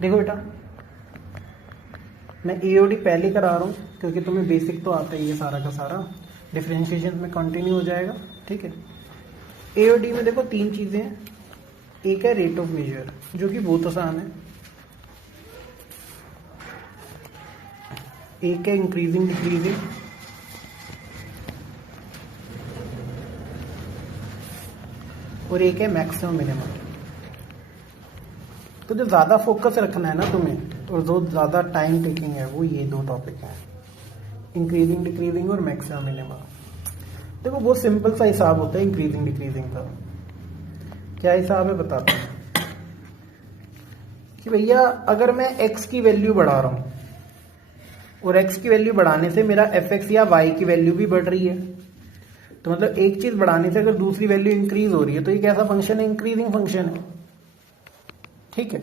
देखो बेटा, मैं एओडी पहले करा रहा हूँ क्योंकि तुम्हें बेसिक तो आता ही है सारा का सारा, डिफरेंशिएशन में कंटिन्यू हो जाएगा, ठीक है। एओडी में देखो तीन चीजें हैं, एक है रेट ऑफ मेजर जो कि बहुत आसान है, एक है इंक्रीजिंग डिक्रीजिंग, और एक है मैक्सिमम मिनिमम। तो जो ज्यादा फोकस रखना है ना तुम्हें और जो ज्यादा टाइम टेकिंग है वो ये दो टॉपिक हैं, इंक्रीजिंग डिक्रीजिंग और मैक्सिमम मिनिमम। देखो बहुत सिंपल सा हिसाब होता है इंक्रीजिंग डिक्रीजिंग का। क्या हिसाब है बताता हूं कि भैया अगर मैं x की वैल्यू बढ़ा रहा हूं और x की वैल्यू बढ़ाने से मेरा fx या y की वैल्यू भी बढ़ रही है, तो मतलब एक चीज बढ़ाने से अगर दूसरी वैल्यू इंक्रीज हो रही है तो ये कैसा फंक्शन है? इंक्रीजिंग फंक्शन है, ठीक है।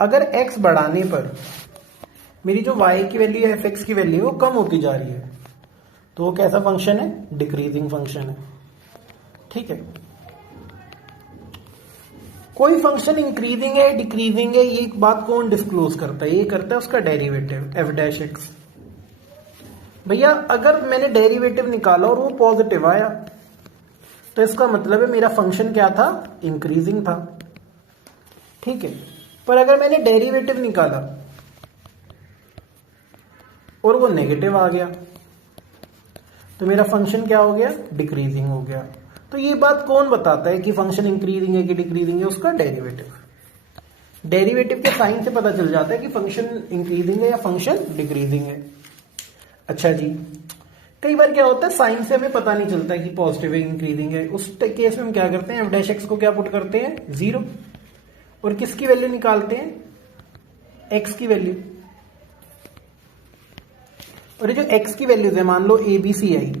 अगर x बढ़ाने पर मेरी जो y की वैल्यू है, fx की वैल्यू वो कम होती जा रही है, तो वो कैसा फंक्शन है? डिक्रीजिंग फंक्शन है, ठीक है। कोई फंक्शन इंक्रीजिंग है डिक्रीजिंग है, ये एक बात कौन डिस्क्लोज करता है? ये करता है उसका डेरिवेटिव f डैश x। भैया अगर मैंने डेरिवेटिव निकाला और वो पॉजिटिव आया तो इसका मतलब है मेरा फंक्शन क्या था? इंक्रीजिंग था, ठीक है। पर अगर मैंने डेरिवेटिव निकाला और वो नेगेटिव आ गया तो मेरा फंक्शन क्या हो गया? डिक्रीजिंग हो गया। तो ये बात कौन बताता है कि फंक्शन इंक्रीजिंग है कि डिक्रीजिंग है? उसका डेरिवेटिव। डेरिवेटिव के साइन से पता चल जाता है कि फंक्शन इंक्रीजिंग है या फंक्शन डिक्रीजिंग है। अच्छा जी, कई बार क्या होता है साइन से हमें पता नहीं चलता कि पॉजिटिव है इंक्रीजिंग है, उस केस में हम क्या करते हैं? एफ डैश एक्स को क्या पुट करते हैं? 0, और किसकी वैल्यू निकालते हैं? एक्स की वैल्यू। और ये जो एक्स की वैल्यूज है, मान लो ए बी सी आई,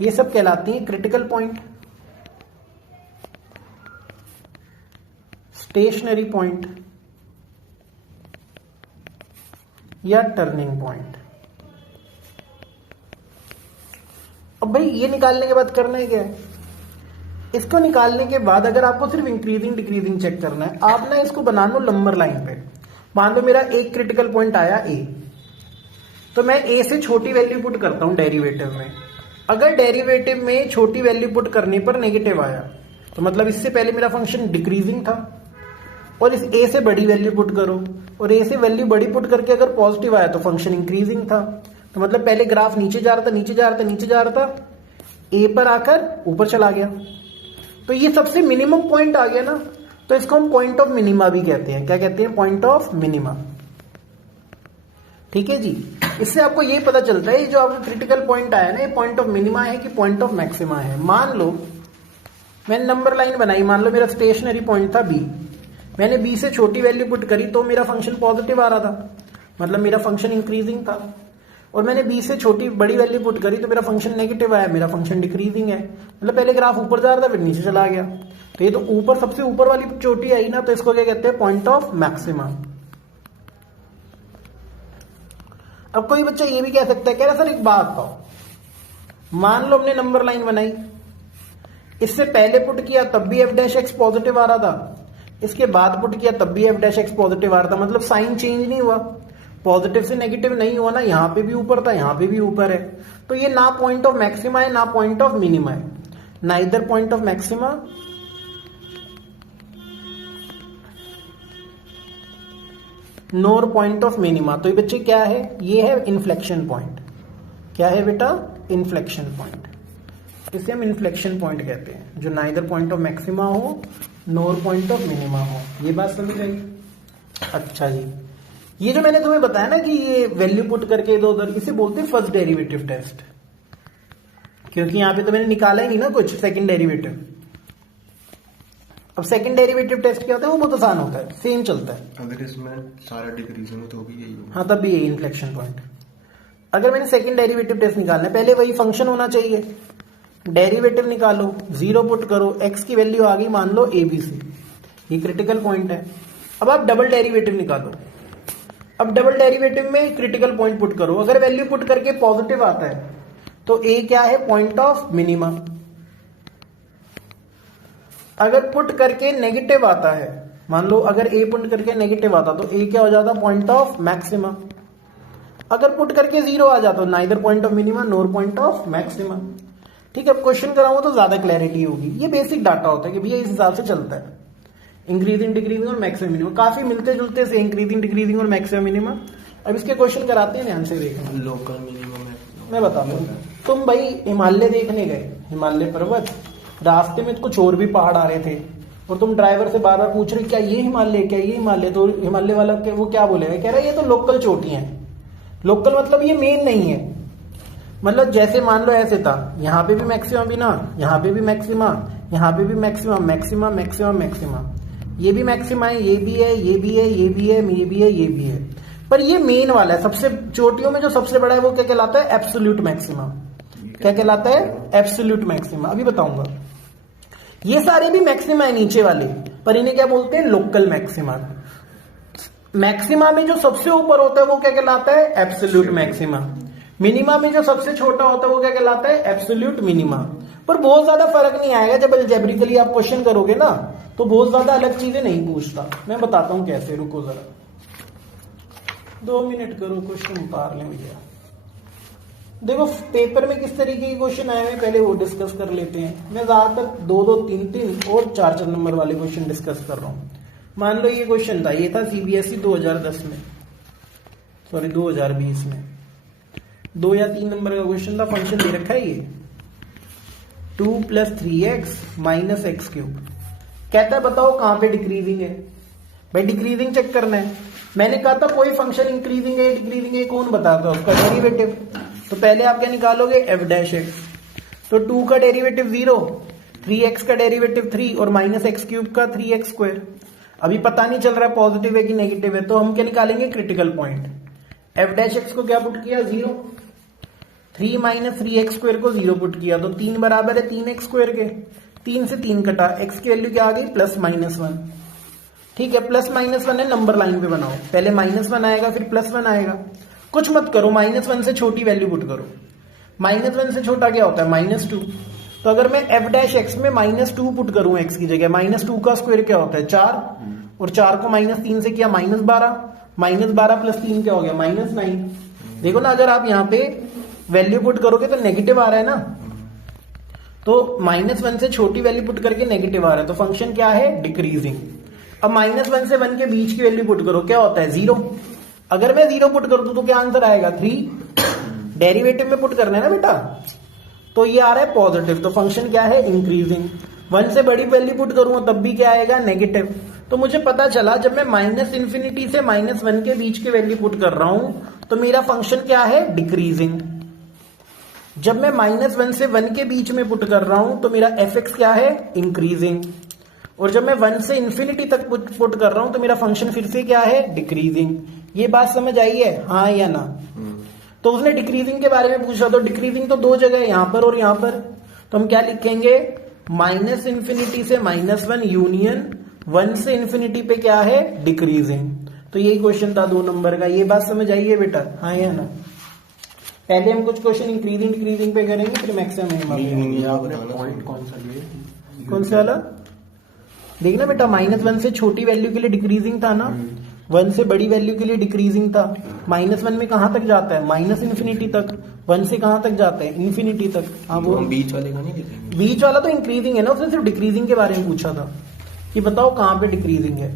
ये सब कहलाती हैं क्रिटिकल पॉइंट, स्टेशनरी पॉइंट या टर्निंग पॉइंट। अब भाई ये निकालने के बाद करना है क्या है? इसको निकालने के बाद अगर आपको सिर्फ इंक्रीजिंग डिक्रीजिंग चेक करना है, आप ना इसको बना लो नंबर लाइन पे। मान लो मेरा एक क्रिटिकल पॉइंट आया ए, तो मैं ए से छोटी वैल्यू पुट करता हूं डेरिवेटिव में। अगर डेरिवेटिव में छोटी वैल्यू पुट करने पर नेगेटिव आया तो मतलब इससे पहले मेरा फंक्शन डिक्रीजिंग था, और इस ए से बड़ी वैल्यू पुट करो और ए से वैल्यू बड़ी पुट करके अगर पॉजिटिव आया तो फंक्शन इंक्रीजिंग था। तो मतलब पहले ग्राफ नीचे जा रहा था, नीचे जा रहा था, नीचे जा रहा था, ए पर आकर ऊपर चला गया, तो ये सबसे मिनिमम पॉइंट आ गया ना, तो इसको हम पॉइंट ऑफ मिनिमा भी कहते हैं। क्या कहते हैं? पॉइंट ऑफ मिनिमा, ठीक है जी। इससे आपको ये पता चलता है जो आपका क्रिटिकल पॉइंट आया ना, ये पॉइंट ऑफ मिनिमा है कि पॉइंट ऑफ मैक्सिमा है। मान लो मैंने नंबर लाइन बनाई, मान लो मेरा स्टेशनरी पॉइंट था बी, मैंने बी से छोटी वैल्यू पुट करी तो मेरा फंक्शन पॉजिटिव आ रहा था, मतलब मेरा फंक्शन इंक्रीजिंग था, और मैंने बी से छोटी बड़ी वैल्यू पुट करी तो मेरा फंक्शन नेगेटिव आया, मेरा फंक्शन डिक्रीजिंग है। मतलब पहले ग्राफ ऊपर जा रहा था फिर नीचे चला गया, तो ये तो ऊपर सबसे ऊपर वाली चोटी आई ना, तो इसको क्या कहते हैं? Point of maxima. अब कोई बच्चा ये भी कह सकता है, कह रहा सर एक बात बताओ, मान लो हमने नंबर लाइन बनाई, इससे पहले पुट किया तब भी एफ डैश एक्स पॉजिटिव आ रहा था, इसके बाद पुट किया तब भी एफ डैश एक्स पॉजिटिव आ रहा था, मतलब साइन चेंज नहीं हुआ, पॉजिटिव से नेगेटिव नहीं हुआ ना, यहां पे भी ऊपर था यहां पे भी ऊपर है। तो ये ना पॉइंट ऑफ मैक्सिमा है ना पॉइंट ऑफ मिनिमा है, neither point of maxima NOR point of minima. तो ये बच्चे क्या है? ये है इन्फ्लेक्शन पॉइंट। क्या है बेटा? Inflection point. इसे हम इन्फ्लेक्शन पॉइंट कहते हैं, जो नाइदर पॉइंट ऑफ मैक्सिमा हो नोर पॉइंट ऑफ मिनिमा हो। ये बात समझ आई? अच्छा जी, ये जो मैंने तुम्हें बताया ना कि ये वैल्यू पुट करके इधर उधर, इसे बोलते हैं फर्स्ट डेरिवेटिव टेस्ट, क्योंकि यहां पे तो मैंने निकाला ही नहीं ना कुछ सेकंड डेरिवेटिव। अब सेकंड डेरिवेटिव टेस्ट क्या होता है? वो बहुत आसान होता है, सेम चलता है। अगर इसमें सारा डिक्रीजिंग तो भी यही होगा। हाँ, तब भी यही इन्फ्लेक्शन पॉइंट। अगर मैंने सेकंड डेरिवेटिव टेस्ट निकालना है, पहले वही फंक्शन होना चाहिए, डेरिवेटिव निकालो, 0 पुट करो, एक्स की वैल्यू आ गई मान लो ABC, ये क्रिटिकल पॉइंट है। अब आप डबल डेरिवेटिव निकालो, अब डबल डेरिवेटिव में क्रिटिकल पॉइंट पुट करो, अगर वैल्यू पुट करके पॉजिटिव आता है तो ए क्या है? Point of minima. अगर पुट करके नेगेटिव आता है, मान लो अगर ए पुट करके नेगेटिव आता तो ए क्या हो जाता, पॉइंट ऑफ मैक्सिमा। अगर पुट करके जीरो आ जाता, neither point of minima NOR point of maxima. ठीक है, अब क्वेश्चन कराऊंगा तो ज्यादा क्लैरिटी होगी। ये बेसिक डाटा होता है कि भैया इस हिसाब से चलता है, इंक्रीजिंग डिक्रीजिंग और मैक्सिमम मिनिमम, काफी मिलते जुलते से इंक्रीजिंग डिक्रीजिंग और मैक्सिमम मिनिमम। अब इसके क्वेश्चन कराते हैं, ध्यान से देखना। लोकल मिनिमम मैं बताता हूँ, तुम भाई हिमालय देखने गए, हिमालय पर्वत, रास्ते में कुछ और भी पहाड़ आ रहे थे और तुम ड्राइवर से बार बार पूछ रहे क्या ये हिमालय, क्या ये हिमालय, तो हिमालय वाला वो क्या बोलेगा, कह रहा है ये तो लोकल चोटियां हैं। लोकल मतलब ये मेन नहीं है, मतलब जैसे मान लो ऐसे था, यहाँ पे भी मैक्सिमम भी ना, यहाँ पे भी मैक्सिमा, यहाँ पे भी मैक्सिमम, मैक्सिमम मैक्सिमम मैक्सिमम, ये भी मैक्सिमा है, ये भी है, ये भी है, ये भी है, ये भी है, ये भी है। पर ये मेन वाला है, सबसे चोटियों में जो सबसे बड़ा है वो क्या कहलाता है, एब्सोल्यूट मैक्सिमा। क्या कहलाता है, एब्सोल्यूट मैक्सिमा। अभी बताऊंगा। ये सारे भी मैक्सिमा है नीचे वाले, पर इन्हें क्या बोलते हैं, लोकल मैक्सिमा। मैक्सिमा में जो सबसे ऊपर होता है वो क्या कहलाता है, एब्सोल्यूट मैक्सिमा। मिनिमा में जो सबसे छोटा होता है वो क्या कहलाता है, एब्सोल्यूट मिनिमा। पर बहुत ज्यादा फर्क नहीं आएगा, जब अलजेब्रिकली आप क्वेश्चन करोगे ना तो बहुत ज्यादा अलग चीजें नहीं पूछता। मैं बताता हूं कैसे, रुको जरा 2 मिनट करो, क्वेश्चन उतार लें भैया। देखो पेपर में किस तरीके के क्वेश्चन आए हैं पहले वो डिस्कस कर लेते हैं। मैं ज्यादातर 2-2, 3-3 और 4-4 नंबर वाले क्वेश्चन डिस्कस कर रहा हूं। मान लो ये क्वेश्चन था, ये था सीबीएसई 2010 में, सॉरी 2020 में, 2 या 3 नंबर का क्वेश्चन था। फंक्शन दे रखा है ये 2 + 3x - x³। कहता है बताओ कहां पे डिक्रीजिंग है। भाई डिक्रीजिंग चेक करना है। मैंने कहा था कोई फंक्शन इंक्रीजिंग है डिक्रीजिंग है कौन बताता है, उसका डेरिवेटिव। तो पहले आप क्या निकालोगे, f'(x). तो 2 का डेरिवेटिव 0, 3x का डेरिवेटिव 3 और -x³ का 3x²। अभी पता नहीं चल रहा है पॉजिटिव है कि नेगेटिव है, तो हम क्या निकालेंगे, क्रिटिकल पॉइंट। f'(x) को क्या पुट किया, 0, 3 - 3x² को 0 पुट किया, तो 3 बराबर है 3x² के। 3 से 3 कटा, x की वैल्यू क्या आ गई, +-1। ठीक है, +-1 है, नंबर लाइन पे बनाओ, पहले -1 आएगा फिर +1 आएगा। कुछ मत करो, -1 से छोटी वैल्यू पुट करो। -1 से छोटा क्या होता है, -2। तो अगर मैं f'(x) में -2 पुट करूं x की जगह, -2 का स्क्वायर क्या होता है, 4, और 4 को -3 से किया -12, -12 + 3 क्या हो गया, -9। देखो ना, अगर आप यहाँ पे वैल्यू पुट करोगे तो नेगेटिव आ रहा है ना, तो -1 से छोटी वैल्यू पुट करके नेगेटिव आ रहा है, तो फंक्शन क्या है, डिक्रीजिंग। अब -1 से 1 के बीच की वैल्यू पुट करो, क्या होता है, 0। अगर मैं 0 पुट कर दूं तो क्या आंसर आएगा, 3। डेरिवेटिव में पुट करना है ना बेटा, तो ये आ रहा है पॉजिटिव, तो फंक्शन क्या है, इंक्रीजिंग। 1 से बड़ी वैल्यू पुट करूंगा तब भी क्या आएगा, नेगेटिव। तो मुझे पता चला जब मैं -∞ से -1 के बीच की वैल्यू पुट कर रहा हूं तो मेरा फंक्शन क्या है, डिक्रीजिंग। जब मैं -1 से 1 के बीच में पुट कर रहा हूं तो मेरा f(x) क्या है, इंक्रीजिंग। और जब मैं 1 से ∞ तक पुट कर रहा हूं तो मेरा फंक्शन फिर से क्या है, डिक्रीजिंग। ये बात समझ आई है, हाँ या ना। तो उसने डिक्रीजिंग के बारे में पूछा, तो डिक्रीजिंग तो 2 जगह है, यहां पर और यहां पर। तो हम क्या लिखेंगे, -∞ से -1 यूनियन 1 से ∞ पे क्या है, डिक्रीजिंग। तो यही क्वेश्चन था 2 नंबर का। ये बात समझ आई है बेटा, हाँ या ना। पहले हम कुछ क्वेश्चन इंक्रीजिंग डिक्रीजिंग पे करेंगे, फिर मैक्सिमम। पॉइंट कौन सा लिए, कौन सा वाला देखना बेटा, -1 से छोटी वैल्यू के लिए डिक्रीजिंग था ना, 1 से बड़ी वैल्यू के लिए डिक्रीजिंग था। -1 में कहां तक जाता है, -∞ तक। 1 से कहां तक जाता है, इन्फिनिटी तक। हाँ वो बीच वाले का नहीं लिखेंगे, बीच वाला तो इंक्रीजिंग है ना, उसने सिर्फ डिक्रीजिंग के बारे में पूछा था कि बताओ कहां पे डिक्रीजिंग है।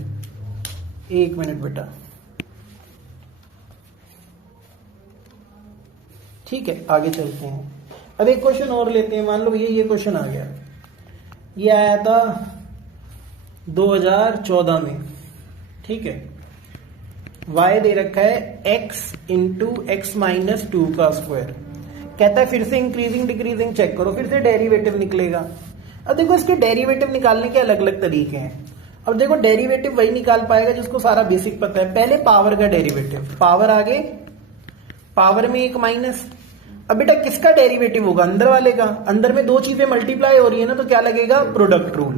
1 मिनट बेटा, ठीक है आगे चलते हैं। अब एक क्वेश्चन और लेते हैं। मान लो ये क्वेश्चन आ गया, ये आया था 2014 में, ठीक है। y दे रखा है x × x - 2 का स्क्वायर। कहता है फिर से इंक्रीजिंग डिक्रीजिंग चेक करो, फिर से डेरिवेटिव निकलेगा। अब देखो इसके डेरिवेटिव निकालने के अलग अलग तरीके हैं। अब देखो डेरिवेटिव वही निकाल पाएगा जिसको सारा बेसिक पता है। पहले पावर का डेरिवेटिव, पावर आगे, पावर में एक माइनस। अब बेटा किसका डेरिवेटिव होगा, अंदर वाले का। अंदर में 2 चीजें मल्टीप्लाई हो रही है ना, तो क्या लगेगा, प्रोडक्ट रूल।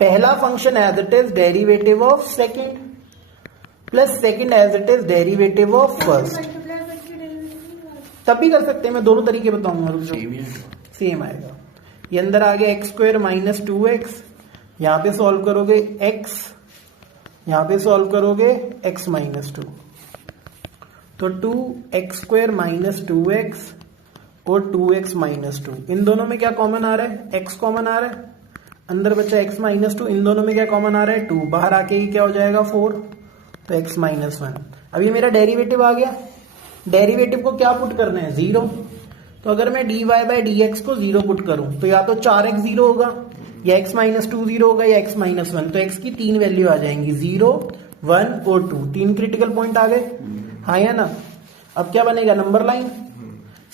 पहला function as it is derivative of second plus second as it is derivative of first. तब भी कर सकते हैं, मैं दोनों तरीके बताऊंगा। सेम आएगा। ये अंदर आ गया x² - 2x यहां पे सॉल्व करोगे x, यहां पे सॉल्व करोगे x माइनस 2, तो 2x स्क्वायर माइनस 2x और 2x माइनस 2, इन दोनों में क्या कॉमन आ रहा है? x कॉमन आ रहा है, अंदर बचा x माइनस 2, इन दोनों में क्या कॉमन आ रहा है? 2, बाहर आके ही क्या हो जाएगा? 4, तो x माइनस 1। अब ये मेरा डेरिवेटिव आ गया, डेरिवेटिव को क्या पुट करना है? 0। तो अगर मैं dy बाई dx को 0 पुट करूं तो या तो 4x 0 होगा, या x माइनस 2 0 होगा, या x माइनस 1। तो x की 3 वैल्यू आ जाएंगी, 0, 1 और 2, 3 क्रिटिकल पॉइंट आ गए, हाँ या ना? अब क्या बनेगा? Number line.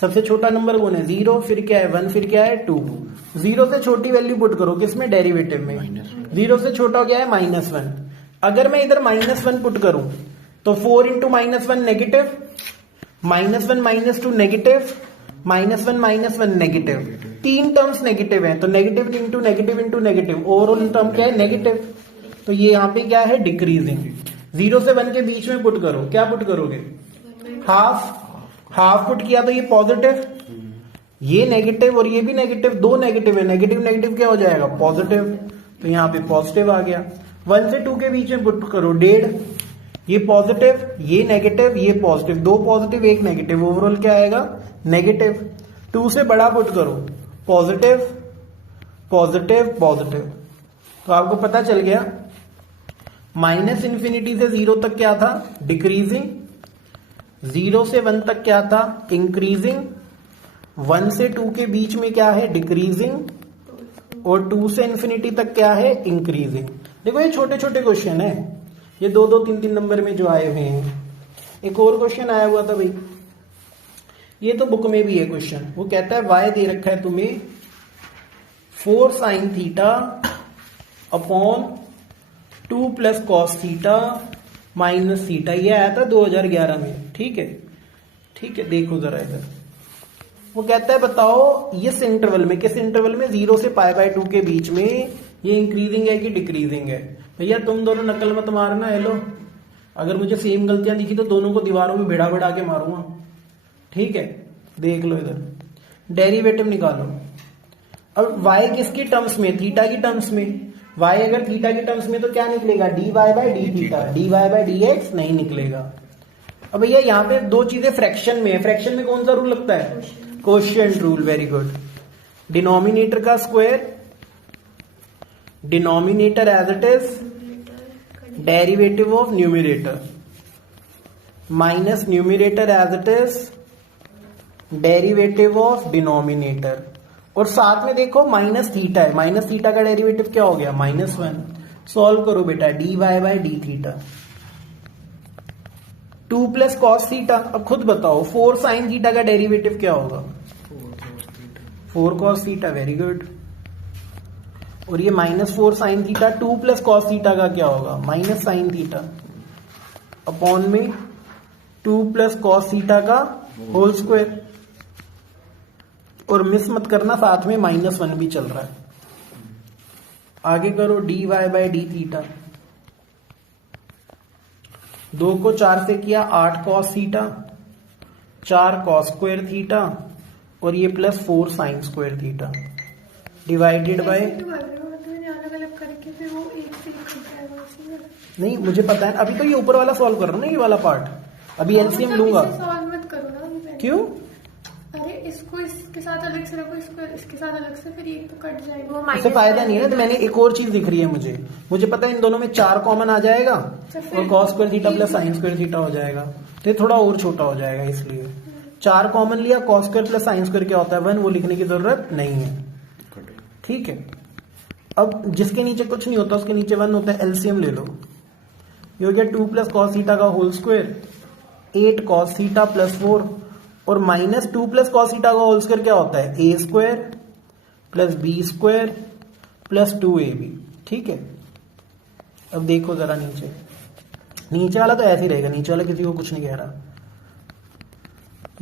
सबसे छोटा नंबर कौन है? 0, फिर क्या है? 1, फिर क्या है? 2। 0 से छोटी वैल्यू पुट करो, किसमें? डेरिवेटिव में। 0 से छोटा क्या है? माइनस 1। अगर मैं इधर माइनस 1 पुट करूं तो 4 into minus 1 negative, minus 1 minus 2 negative, minus 1 minus 1 negative, 3 terms negative है, तो negative into negative into negative, overall term क्या है? नेगेटिव। तो ये यहाँ पे क्या है? डिक्रीजिंग। 0 से 1 के बीच में पुट करो, क्या पुट करोगे? हाफ। हाफ पुट किया तो ये पॉजिटिव, ये नेगेटिव और ये भी नेगेटिव, 2 नेगेटिव है, नेगेटिव नेगेटिव क्या हो जाएगा? पॉजिटिव। तो यहाँ पे पॉजिटिव आ गया। 1 से 2 के बीच में पुट करो 1.5, ये पॉजिटिव, ये नेगेटिव, ये पॉजिटिव, 2 पॉजिटिव 1 नेगेटिव, ओवरऑल क्या आएगा? नेगेटिव। 2 से बड़ा पुट करो, पॉजिटिव पॉजिटिव पॉजिटिव। तो आपको पता चल गया माइनस इन्फिनिटी से 0 तक क्या था? डिक्रीजिंग। 0 से 1 तक क्या था? इंक्रीजिंग। 1 से 2 के बीच में क्या है? डिक्रीजिंग। और 2 से इन्फिनिटी तक क्या है? इंक्रीजिंग। देखो ये छोटे छोटे क्वेश्चन है, ये 2-2, 3-3 नंबर में जो आए हुए हैं। एक और क्वेश्चन आया हुआ था भाई, ये तो बुक में भी है क्वेश्चन, वो कहता है y दे रखा है तुम्हें 4 sine theta upon 2 plus cos theta minus theta, ये आया था 2011 में। ठीक है, ठीक है, देखो जरा इधर। वो कहता है बताओ इस इंटरवल में, किस इंटरवल में? 0 से π/2 के बीच में ये इंक्रीजिंग है कि डिक्रीजिंग है? भैया तुम दोनों नकल मत मारना, हेलो। अगर मुझे सेम गलतियां दिखी तो दोनों को दीवारों में भिड़ा भिड़ा के मारूंगा। ठीक है, देख लो इधर, डेरिवेटिव निकालो। अब y किसकी टर्म्स में? थीटा की टर्म्स में। y अगर थीटा की टर्म्स में तो क्या निकलेगा? dy by d theta, dy by dx नहीं निकलेगा। अब भैया यहाँ पे 2 चीजें फ्रैक्शन में है, फ्रैक्शन में कौन सा रूल लगता है? Quotient rule. Very good. Denominator का square, denominator as it is derivative of numerator, minus numerator as it is derivative of denominator. और साथ में देखो माइनस थीटा है, माइनस थीटा का डेरिवेटिव क्या हो गया? -1। सॉल्व करो बेटा, dy by d theta, 2 plus cos theta. अब खुद बताओ 4 साइन थीटा का डेरिवेटिव क्या होगा? 4 कॉस थीटा। Very good. और ये -4 sine theta, 2 plus cos theta का क्या होगा? माइनस साइन थीटा अपॉन में 2 प्लस कॉस थीटा का होल स्क्वायर। और मिस मत करना, साथ में -1 भी चल रहा है। आगे करो, dy बाई डी थीटा, 2 को 4 से किया 8 cos theta, 4 cos square theta, और ये plus 4 sine square theta divided by. नहीं मुझे पता है, अभी तो ये ऊपर वाला सॉल्व कर रहा हूं ना, ये वाला पार्ट। अभी एलसीएम लूंगा। सॉल्व मत करो ना, क्यों? अरे इसको इसके साथ अलग से रखो, इसको इसके साथ अलग से, फिर ये तो कट जाएगा। इससे फायदा नहीं है ना। तो मैंने एक और चीज दिख रही है मुझे पता है इन दोनों में 4 कॉमन आ जाएगा और cos square theta plus sine square theta हो जाएगा, तो ये थोड़ा और छोटा हो जाएगा, इसलिए 4 कॉमन लिया। Cos square plus sine square क्या होता है? 1, वो लिखने की जरूरत नहीं है। ठीक है, अब जिसके नीचे कुछ नहीं होता उसके नीचे 1 होता है, एलसीएम ले लो। ये हो गया 2 प्लस कॉस थीटा का whole square, 8 cos theta plus 4, और माइनस 2 प्लस कॉस थीटा का होल स्क्वायर क्या होता है? a square plus B square plus 2ab। ठीक है, अब देखो जरा नीचे, नीचे वाला तो ऐसे ही रहेगा, नीचे वाला किसी को कुछ नहीं कह रहा।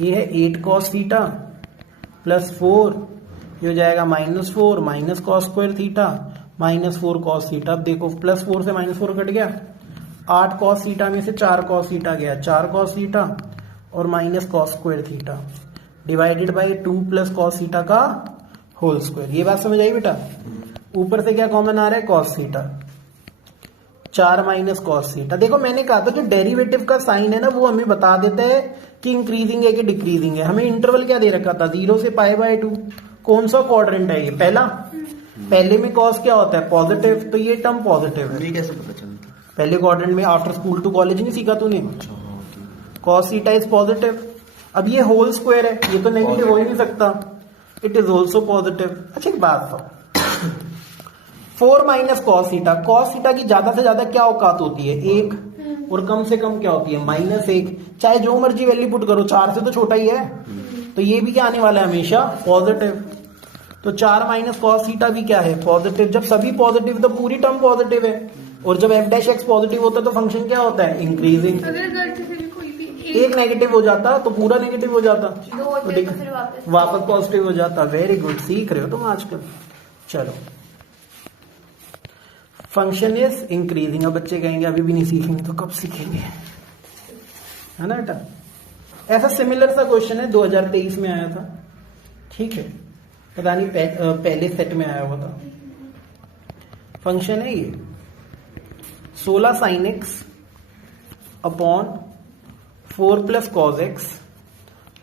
ये है 8 कॉस थीटा प्लस 4, ये हो जाएगा -4 minus cos square theta -4 cos theta. अब देखो प्लस 4 से -4 कट गया, 8 कॉस थीटा में से 4 कॉस थीटा गया, 4 कॉस थीटा और minus cos square theta divided by 2 plus cos theta का होल स्क्वायर। ये बात समझ आई बेटा? ऊपर से क्या कॉमन आ रहा है, cos theta, 4 minus cos theta. देखो मैंने कहा था जो डेरिवेटिव का साइन है ना वो हमें बता देता है कि इंक्रीजिंग है कि डिक्रीजिंग है। हमें इंटरवल क्या दे रखा था, 0 से π/2। कौन सा क्वाड्रेंट है ये, पहला। पहले में कॉस क्या होता है, पॉजिटिव, तो ये टर्म पॉजिटिव है। ये कैसे पता चलता? पहले क्वाड्रेंट में आफ्टर स्कूल टू कॉलेज नहीं सीखा तूने, अच्छा हाँ, ठीक। Cos theta is positive. अब ये होल स्क्वायर है, ये तो नेगेटिव हो ही नहीं सकता, इट इज ऑल्सो पॉजिटिव। अच्छा एक बात तो 4 minus cos theta, cos theta की ज्यादा से ज्यादा क्या औकात होती है, 1, और कम से कम क्या होती है, -1। चाहे जो मर्जी वैल्यू पुट करो, 4 से तो छोटा ही है, तो ये भी क्या आने वाला है, हमेशा पॉजिटिव। तो 4 माइनस कॉस थीटा भी क्या है, पॉजिटिव। जब सभी पॉजिटिव तो पूरी टर्म पॉजिटिव है, और जब f' पॉजिटिव होता है तो फंक्शन क्या होता है, इंक्रीजिंग। अगर गलती से भी कोई भी एक नेगेटिव हो जाता तो पूरा नेगेटिव हो जाता, दो होते देख तो फिर वापस पॉजिटिव हो जाता। वेरी गुड, सीख रहे हो तुम आजकल। चलो, फंक्शन इज इंक्रीजिंग। अब बच्चे कहेंगे अभी भी नहीं सीखेंगे, तो कब सीखेंगे, है ना बेटा। ऐसा सिमिलर सा क्वेश्चन है 2023 में आया था, ठीक है, पता नहीं पहले सेट में आया हुआ था। फंक्शन है ये 16 sin x upon 4 plus cos x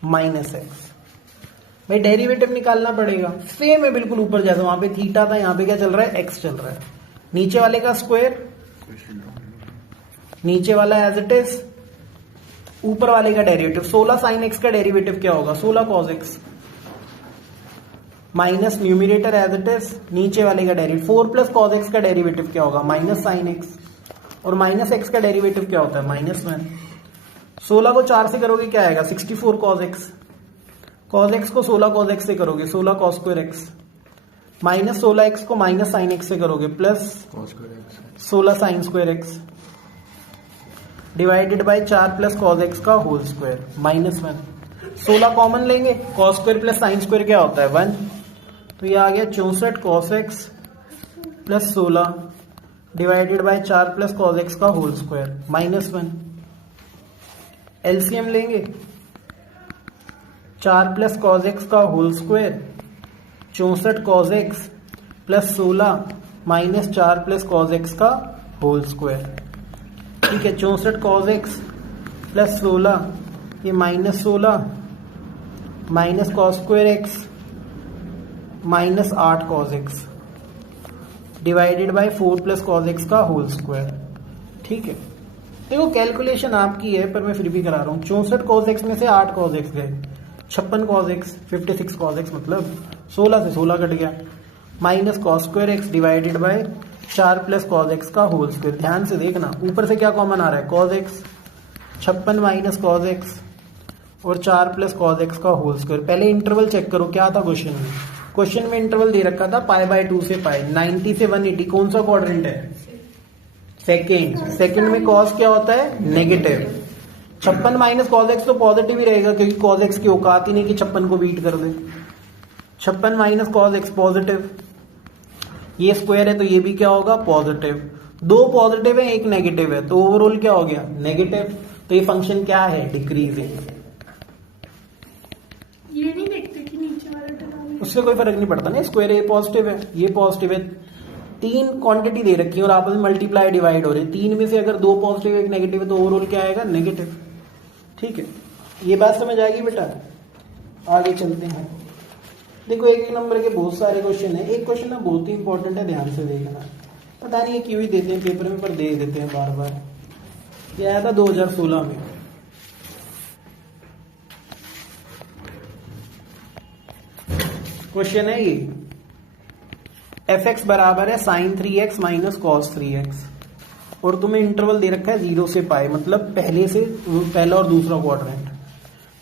minus x. भाई डेरिवेटिव निकालना पड़ेगा, सेम है बिल्कुल ऊपर जैसा, वहां पे थीटा था, यहाँ पे क्या चल रहा है, एक्स चल रहा है। नीचे वाले का स्क्वायर, नीचे वाला एज इट इज, ऊपर वाले का डेरिवेटिव। 16 sin x का डेरिवेटिव क्या होगा, 16 cos x, minus numerator as it is, नीचे वाले का डेरिवेटिव। 4 प्लस कॉज एक्स का डेरिवेटिव क्या होगा, माइनस साइन एक्स, और माइनस एक्स का डेरिवेटिव क्या होता है, -1। 16 को 4 से करोगे क्या आएगा, 64 cos x। cos x को 16 cos x से करोगे 16 cos square x, minus 16x को माइनस साइन x से करोगे plus 16 sine square x, divided by 4 plus cos X का होल स्क्वायर, -1। 16 कॉमन लेंगे, cos square plus sine square क्या होता है, 1। तो ये आ गया 64 cos x plus 16 divided by 4 plus cos X का होल स्क्वायर, -1। एलसीएम लेंगे, 4 प्लस कॉस एक्स का whole square, 64 cos x plus 16 minus 4 plus cos X का होल स्क्वायर, ठीक है। 64 cos x प्लस 16, ये -16 minus cos square X minus 8 cos x divided by 4 plus cos X का whole square, ठीक है। देखो calculation आपकी है, पर मैं फिर भी करा रहा हूँ। 64 cos x में से 8 cos x गए, 56 cos x, 56 cos x, मतलब 16 से 16 कट गया, minus cos square x divided by 4 plus cos X का होल स्क्वायर। ध्यान से देखना, ऊपर से क्या कॉमन आ रहा है, cos x, 56 minus cos x और 4 प्लस कॉस एक्स का होल स्क्वायर। पहले इंटरवल चेक करो क्या था क्वेश्चन में। क्वेश्चन में इंटरवल दे रखा था π/2 से π, 90 से 180। कौन सा क्वाड्रेंट है, सेकेंड। सेकेंड में कॉस क्या होता है, नेगेटिव। 56 माइनस कॉस एक्स तो पॉजिटिव ही रहेगा, क्योंकि कॉस एक्स की औकात ही नहीं कि 56 को बीट कर दे। 56 माइनस कॉस एक्स पॉजिटिव, ये स्क्वायर है तो ये भी क्या होगा, पॉजिटिव। 2 पॉजिटिव है, 1 नेगेटिव है, तो ओवरऑल क्या हो गया, नेगेटिव। तो ये फंक्शन क्या है, डिक्रीजिंग। ये नहीं देखते कि नीचे वाला टर्म, उससे कोई फर्क नहीं पड़ता ना, स्क्वायर ये पॉजिटिव है, ये पॉजिटिव है। 3 क्वांटिटी दे रखी है और आपस में मल्टीप्लाई डिवाइड हो रहे हैं। 3 में से अगर 2 पॉजिटिव 1 नेगेटिव है तो ओवरऑल क्या आएगा, नेगेटिव, ठीक है। ये बात समझ आएगी बेटा, आगे चलते हैं। देखो एक नंबर के बहुत सारे क्वेश्चन है, एक क्वेश्चन ना बहुत ही इंपॉर्टेंट है, ध्यान से देखना। पता नहीं ये क्यों ही देते हैं पेपर में, पर दे देते हैं बार बार। ये आया था 2016 में। क्वेश्चन है ये, f(x) बराबर है sin 3x minus cos 3x, और तुम्हें इंटरवल दे रखा है 0 से π, मतलब पहला और दूसरा क्वाड्रेंट।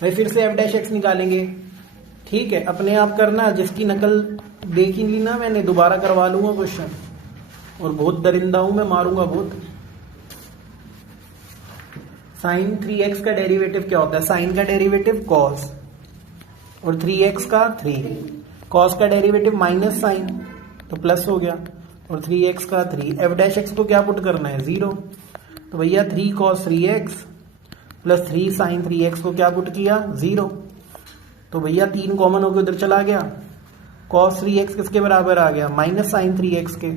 भाई फिर से f' निकालेंगे, ठीक है। अपने आप करना, जिसकी नकल देखी ली ना मैंने, दोबारा करवा लूंगा क्वेश्चन, और बहुत दरिंदा हूं मैं, मारूंगा बहुत। sin 3x का डेरिवेटिव क्या होता है, sin का डेरिवेटिव cos, और 3x का 3, cos का डेरिवेटिव माइनस साइन तो प्लस हो गया, और 3x का 3। f' को क्या पुट करना है, 0। तो भैया 3 cos 3x plus 3 sin 3x को क्या पुट किया, 0। तो भैया 3 कॉमन होकर उधर चला गया, cos 3x किसके बराबर आ गया, माइनस साइन 3x के।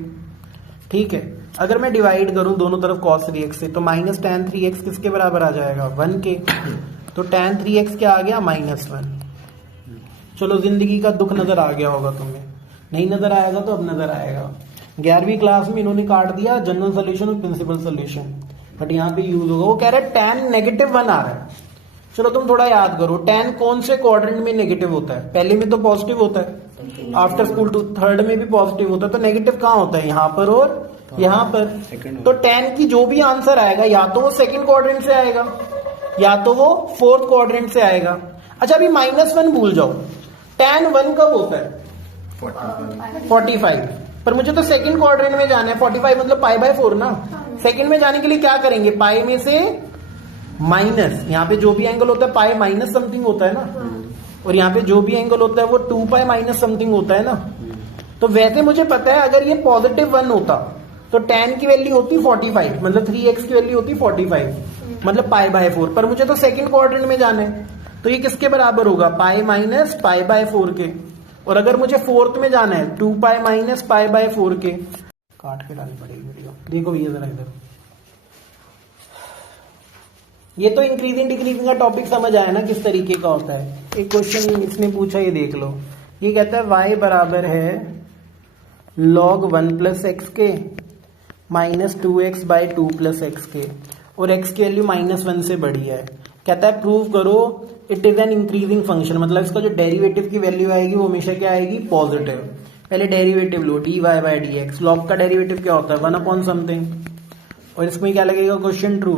ठीक है, अगर मैं डिवाइड करूं दोनों तरफ cos 3x से तो माइनस tan 3x किसके बराबर आ जाएगा, 1 के। तो tan 3x क्या आ गया, -1। चलो जिंदगी का दुख नजर आ गया होगा तुम्हें, नहीं नजर आएगा तो अब नजर आएगा। 11वीं क्लास में इन्होंने काट दिया जनरल सोल्यूशन और प्रिंसिपल सोल्यूशन, बट यहाँ पे यूज होगा। वो कह रहा है tan -1 आ रहा है। चलो तुम थोड़ा याद करो, tan कौन से क्वाड्रेंट में नेगेटिव होता है, पहले में तो पॉजिटिव होता है, आफ्टर स्कूल टू थर्ड में भी पॉजिटिव होता है, तो नेगेटिव कहाँ होता है, यहाँ पर और यहाँ पर। तो tan की जो भी आंसर आएगा या तो वो सेकंड क्वाड्रेंट से आएगा या तो वो फोर्थ क्वाड्रेंट से आएगा। अच्छा अभी -1 भूल जाओ, tan 1 कब होता है, 45, पर मुझे तो सेकंड क्वाड्रेंट में जाना है, 45 मतलब π/4 ना। सेकंड में जाने के लिए क्या करेंगे, पाई में से माइनस, यहाँ पे जो भी एंगल होता है पाई माइनस समथिंग होता है ना, और यहाँ पे जो भी एंगल होता है वो 2π माइनस समथिंग होता है ना। तो वैसे मुझे पता है अगर ये +1 होता तो tan की वैल्यू होती 45, मतलब 3x की वैल्यू होती 45, मतलब π/4, पर मुझे तो सेकंड क्वाड्रेंट में जाना है, तो ये किसके बराबर होगा, पाई माइनस π/4 के। और अगर मुझे फोर्थ में जाना है 2π माइनस π/4 के। काट के डालनी पड़ेगी वीडियो, देखो भैया जरा इधर। ये तो इंक्रीजिंग डिक्रीजिंग का टॉपिक समझ आया ना किस तरीके का होता है। एक क्वेश्चन इसने पूछा, ये देख लो, ये कहता है y बराबर है log 1 + x के माइनस 2x/2 + x के, और x की वैल्यू -1 से बड़ी है। कहता है प्रूव करो it is an increasing function, मतलब इसका जो डेरिवेटिव की वैल्यू आएगी वो हमेशा क्या आएगी, पॉजिटिव। पहले डेरिवेटिव लो, dy/dx, log का डेरिवेटिव क्या होता है, 1/समथिंग, और इसमें क्या लगेगा, क्वेश्चन ट्रू,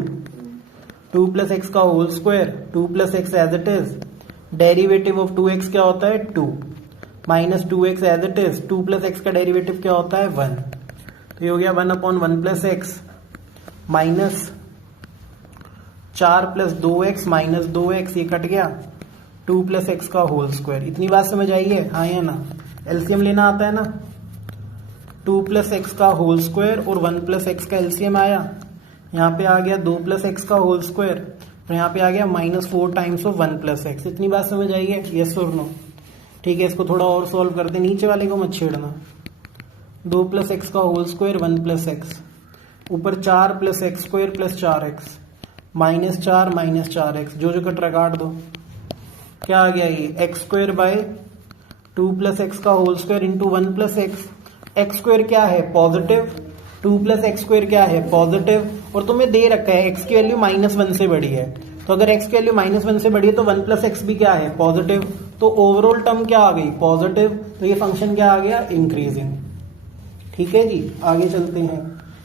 2 + x का होल स्क्वायर, 2 + x as it is, derivative of 2x क्या होता है 2, minus 2x as it is, 2 + x का डेरिवेटिव क्या होता है 1, तो ये हो गया 1/1 + x minus 4 + 2x minus 2x, ये कट गया, 2 + x का होल स्क्वायर। इतनी बात समझ आई है, हाँ या ना, एलसीएम लेना आता है ना, 2 + x का होल स्क्वायर और 1 + x का एलसीएम आया, यहाँ पे आ गया 2 + x का होल स्क्वायर, और यहाँ पे आ गया -4 टाइम्स ऑफ 1 + x। इतनी बात समझ आई है, यस और नो। ठीक है, इसको थोड़ा और सॉल्व करते, नीचे वाले को मत छेड़ना। 2 + x का होल स्क्वायर 1 + x, ऊपर 4 + x² + 4x, -4 - 4x, जो जो कट रहा काट दो, क्या आ गया ये x² 2 + x का whole square into 1 + x। x² क्या है, पॉजिटिव, 2 + x² क्या है, पॉजिटिव, और तुम्हें दे रखा है x की वैल्यू -1 से बड़ी है, तो अगर x की वैल्यू -1 से बड़ी है तो 1 + x भी क्या है, पॉजिटिव, तो ओवरऑल टर्म क्या आ गई, पॉजिटिव, तो ये फंक्शन क्या आ गया, इंक्रीजिंग। ठीक है जी, आगे चलते हैं।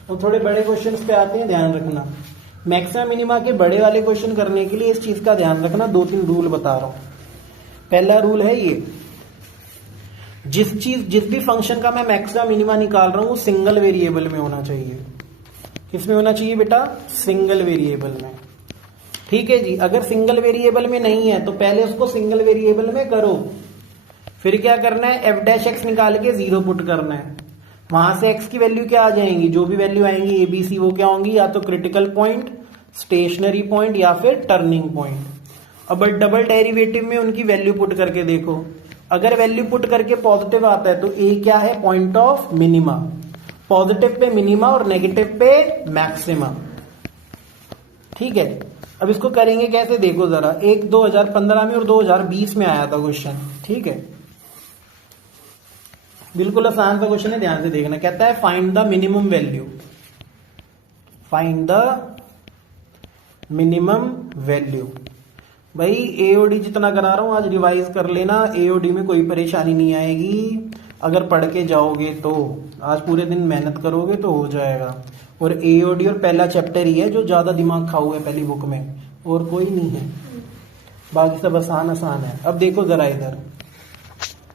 तो थोड़े बड़े क्वेश्चंस पे आते हैं, ध्यान रखना। मैक्सिमा मिनिमा के बड़े वाले क्वेश्चन करने के लिए इस चीज का ध्यान रखना, 2-3 रूल बता रहा हूं। पहला रूल है ये, जिस भी फंक्शन का मैं मैक्सिमा मिनिमा निकाल रहा हूं वो सिंगल वेरिएबल में होना चाहिए। किस में होना चाहिए बेटा, सिंगल वेरिएबल में। ठीक है जी, अगर सिंगल वेरिएबल में नहीं है तो पहले उसको सिंगल वेरिएबल में करो, फिर क्या करना है, f' निकाल के 0 पुट करना है, वहां से x की वैल्यू क्या आ जाएंगी, जो भी वैल्यू आएंगी ABC, वो क्या होंगी, या तो क्रिटिकल पॉइंट, स्टेशनरी पॉइंट, या फिर टर्निंग पॉइंट। अब डबल डेरिवेटिव में उनकी वैल्यू पुट करके देखो, अगर वैल्यू पुट करके पॉजिटिव आता है तो A क्या है, point of minima, positive pay minima और नेगेटिव पे मैक्सिमा। ठीक है, अब इसको करेंगे कैसे देखो जरा, एक 2015 में और 2020 में आया था क्वेश्चन। ठीक है, बिल्कुल आसान सा क्वेश्चन है, ध्यान से देखना। कहता है find the minimum value, find the minimum value. भाई एओडी जितना करा रहा हूं आज रिवाइज कर लेना, एओडी में कोई परेशानी नहीं आएगी, अगर पढ़ के जाओगे तो, आज पूरे दिन मेहनत करोगे तो हो जाएगा। और एओडी और पहला चैप्टर ही है जो ज्यादा दिमाग खाऊ है पहली बुक में, और कोई नहीं है, बाकी सब आसान आसान है। अब देखो जरा इधर,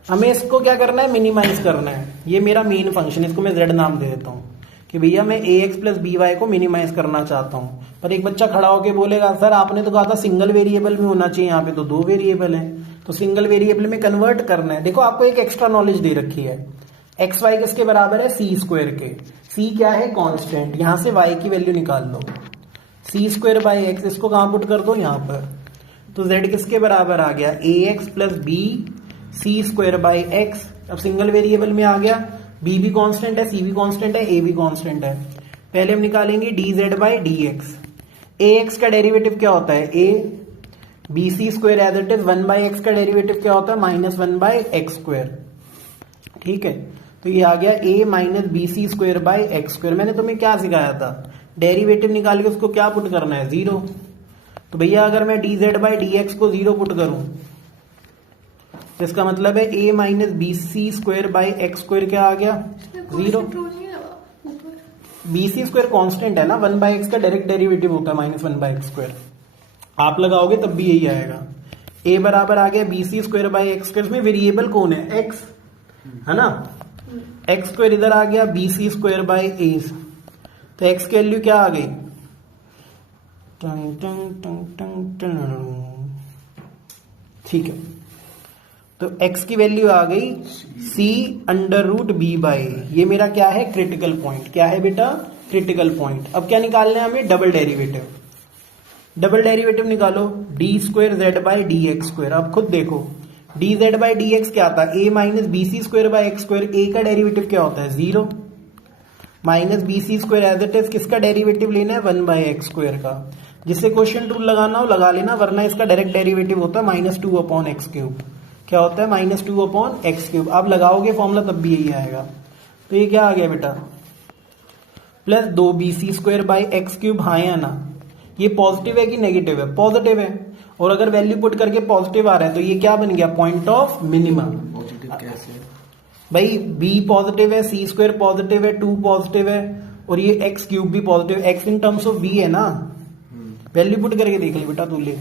हमें इसको क्या करना है, मिनिमाइज करना है। ये मेरा मेन फंक्शन, इसको मैं z नाम दे देता हूँ कि भैया मैं ax + by को मिनिमाइज करना चाहता हूँ। पर एक बच्चा खड़ा होके बोलेगा सर आपने तो कहा था सिंगल वेरिएबल में होना चाहिए, यहाँ पे तो 2 वेरिएबल है, तो सिंगल वेरिएबल में कन्वर्ट करना है। देखो आपको एक एक्स्ट्रा नॉलेज दे रखी है, एक्स वाई किसके बराबर है, c² के। c क्या है, कांस्टेंट, यहां से y की वैल्यू निकाल लो, c²/x, इसको कहां पुट कर दो, यहां पर, तो z किसके बराबर आ गया, ax + b c² x अब सिंगल वेरिएबल में आ गया, बी भी कांस्टेंट है, सी भी कांस्टेंट है, ए भी कांस्टेंट है। पहले हम निकालेंगे D Z by D X. A X का डेरिवेटिव क्या होता है, A B C square as it is, 1 by X का डेरिवेटिव क्या होता है, -1 बाई एक्स स्क्वायर। ठीक है, तो ये आ गया a minus B C square by x square. मैंने तुम्हें क्या सिखाया था, डेरिवेटिव निकाल के उसको क्या पुट करना है, 0। तो भैया अगर मैं D Z by D X को 0 पुट करूं तो इसका मतलब है a minus B C square by x square क्या आ गया, 0। बी सी स्क्वायर कॉन्स्टेंट है ना, 1 बाई एक्स का डायरेक्ट डेरिवेटिव होता है -1 बाई एक्स स्क्वायर। आप लगाओगे तब भी यही आएगा। a बराबर आ गया B C square by x square, में वेरिएबल कौन है, x है ना, एक्स स्क्वायर इधर आ गया बी सी स्क्वायर बाई ए, तो एक्स की वैल्यू क्या आ गई, ठीक है, तो x की वैल्यू आ गई c under root B by, ये मेरा क्या है, क्रिटिकल पॉइंट। क्या है बेटा, क्रिटिकल पॉइंट। अब क्या निकालना है हमें, डबल डेरिवेटिव। डबल डेरिवेटिव निकालो, d square z by D x square. अब खुद देखो, d Z by D x क्या था, a minus B C square by x square. A का डेरिवेटिव क्या होता है, 0 minus B C square as it is, किसका डेरिवेटिव लेना है, 1 बाई एक्स स्क्वायर का। जिससे क्वेश्चन रूल लगाना हो लगा लेना, वरना इसका डायरेक्ट डेरिवेटिव होता है -2 अपॉन एक्स क्यूब। क्या होता है, -2 अपॉन एक्स क्यूब। आप लगाओगे फॉर्मूला तब भी यही आएगा। तो ये क्या आ गया बेटा, plus 2 B C square by X cube, हाँ या ना। ये पॉजिटिव है कि नेगेटिव है, पॉजिटिव है, और अगर वैल्यू पुट करके पॉजिटिव आ रहा है तो ये क्या बन गया, पॉइंट ऑफ मिनिमम। पॉजिटिव कैसे, भाई b पॉजिटिव है, सी स्क्वायर पॉजिटिव है, 2 पॉजिटिव है, और ये एक्स क्यूब भी positive, x in terms of b है ना। वैल्यू पुट करके देख ले बेटा, तू ले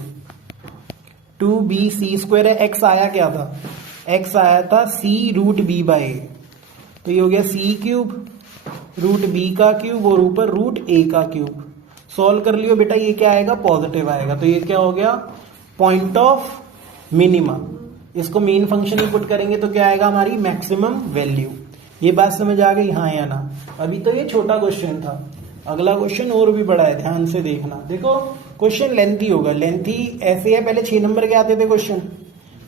2b सी स्क्वायर है, एक्स आया क्या था, एक्स आया था c रूट b बाई, तो ये हो गया c क्यूब रूट b का क्यूब और ऊपर रूट a का क्यूब। सॉल्व कर लियो बेटा, ये क्या आएगा, पॉजिटिव आएगा। तो ये क्या हो गया, पॉइंट ऑफ मिनिमा। इसको मेन फंक्शन में पुट करेंगे तो क्या आएगा, हमारी मैक्सिमम वैल्यू। ये बात समझ आ गई, हाँ या ना। अभी तो ये छोटा क्वेश्चन था, अगला क्वेश्चन और भी बड़ा है, ध्यान से देखना। देखो क्वेश्चन लेंथी होगा, लेंथी ऐसे है, पहले 6 नंबर के आते थे क्वेश्चन,